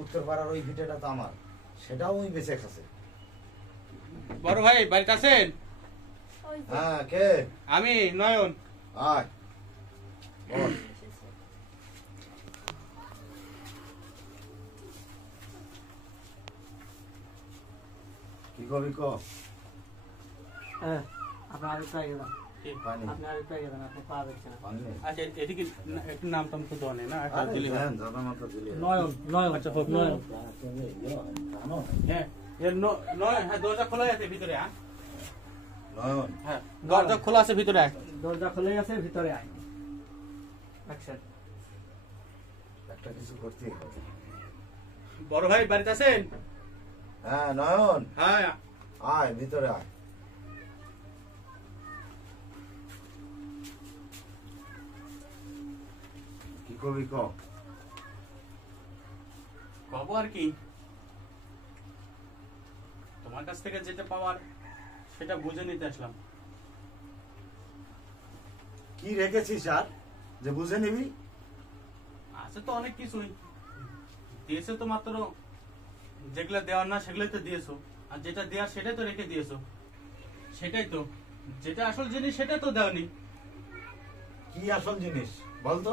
উত্তর পাড়ার ওই ভিটেটা তো আমার, সেটাও ওই বেঁচে খাচ্ছে। বড় ভাই বাড়িতে আছেন? হ্যাঁ, কে? আমি নয়ন। আয় বল। কি করবি ক? আপনার আরেকটা গেলাম, পানি আপনি আরেকটা গেলেন, আপনি পা দেখছেন না। পানি নেই। আচ্ছা এদিকে একটু নাম টাম তো দেওয়া নেই না, একটা আরে দিলে হয়। দেন, যাবে মাত্র দিলে হয়। নয়ন, নয়ন, আচ্ছা, হোক। নয়ন। তুমি জানো? হ্যাঁ নয়, হ্যাঁ দরজা খোলা আছে ভিতরে। নয়ন, হ্যাঁ দরজা খোলা আছে ভিতরে। দরজা খুলেই আছে, ভিতরে আয়। অ্যাকশন। একটা কিছু করতেই হবে। বড় ভাই বাড়িতে আছেন? হ্যাঁ নয়ন, হ্যাঁ আয় ভিতরে আয়। কি করবি ক? কব আর কি, তোমার কাছ থেকে যেটা পাওয়ার সেটা বুঝে নিতে আসলাম। কি রেখেছিস আর যে বুঝে নিবি? আছে তো অনেক কিছুই, দিয়েছো তো মাত্র যেগুলো দেওয়ার না সেগুলোই তো দিয়েছো, আর যেটা দেওয়ার সেটাই তো রেখে দিয়েছো। সেটাই তো, যেটা আসল জিনিস সেটা তো দেওনি। কি আসল জিনিস বলতো?